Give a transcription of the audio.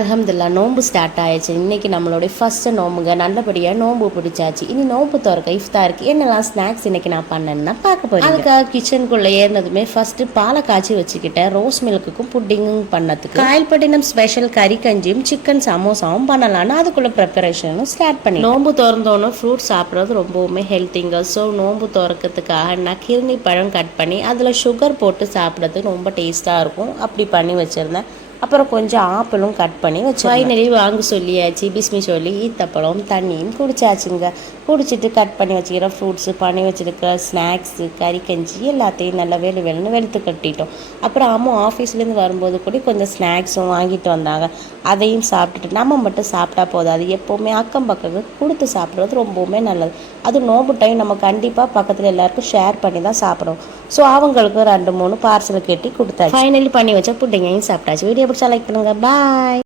அல்ஹம்துலில்லாஹ் நோன்பு ஸ்டார்ட் ஆயிடுச்சு. இன்னைக்கு நம்மளுடைய ஃபர்ஸ்ட் நோம்புங்க. நல்லபடியாக நோன்பு பிடிச்சாச்சு. இனி நோன்பு திறக்க இஃப்தாருக்கு என்னெல்லாம் ஸ்நாக்ஸ் இன்னைக்கு நான் பண்ணேன்னா பார்க்க போறேன். அதுக்காக கிச்சனுக்குள்ளே ஏறினதுமே ஃபர்ஸ்ட் பாலை காய்ச்சி வச்சுக்கிட்டேன். ரோஸ் மில்க்குக்கும் புட்டிங்கும் பண்ணதுக்கு காயல்பட்டினம் ஸ்பெஷல் கறி கஞ்சியும் சிக்கன் சமோசாவும் பண்ணலான்னு அதுக்குள்ள ப்ரிப்பரேஷனும் ஸ்டார்ட் பண்ணி நோன்பு திறந்தோன்னு ஃப்ரூட் சாப்பிட்றது ரொம்பவுமே ஹெல்த்திங்க. ஸோ நோன்பு திறக்கிறதுக்காக நான் கிருணி பழம் கட் பண்ணி அதில் சுகர் போட்டு சாப்பிட்றதுக்கு ரொம்ப டேஸ்ட்டாக இருக்கும். அப்படி பண்ணி வச்சுருந்தேன். அப்புறம் கொஞ்சம் ஆப்பிளும் கட் பண்ணி வச்சு ஃபைனலி வாங்க சொல்லியாச்சு. பிஸ்மி சொல்லி ஈத்தப்பழம் தண்ணியும் குடிச்சாச்சுங்க. குடிச்சிட்டு கட் பண்ணி வச்சுக்கிற ஃப்ரூட்ஸு பண்ணி வச்சுருக்க ஸ்நாக்ஸு கறி கஞ்சி எல்லாத்தையும் நல்லா வேணும்னு வெளுத்து கட்டிட்டோம். அப்புறம் அம்மா ஆஃபீஸ்லேருந்து வரும்போது கூட கொஞ்சம் ஸ்நாக்ஸும் வாங்கிட்டு வந்தாங்க. அதையும் சாப்பிட்டுட்டு நம்ம மட்டும் சாப்பிட்டா போதாது, எப்போவுமே அக்கம் பக்கம் கொடுத்து சாப்பிட்றது ரொம்பவுமே நல்லது. அது நோம்பு டைம் நம்ம கண்டிப்பாக பக்கத்தில் எல்லாருக்கும் ஷேர் பண்ணி தான் சாப்பிட்றோம். ஸோ அவங்களுக்கு 2-3 பார்சல் கட்டி கொடுத்தாச்சு. ஃபைனலி பண்ணி வச்ச புட்டிங்கையும் சாப்பிட்டாச்சு. வீடியோ பிடிச்சா லைக் பண்ணுங்கள். பாய்.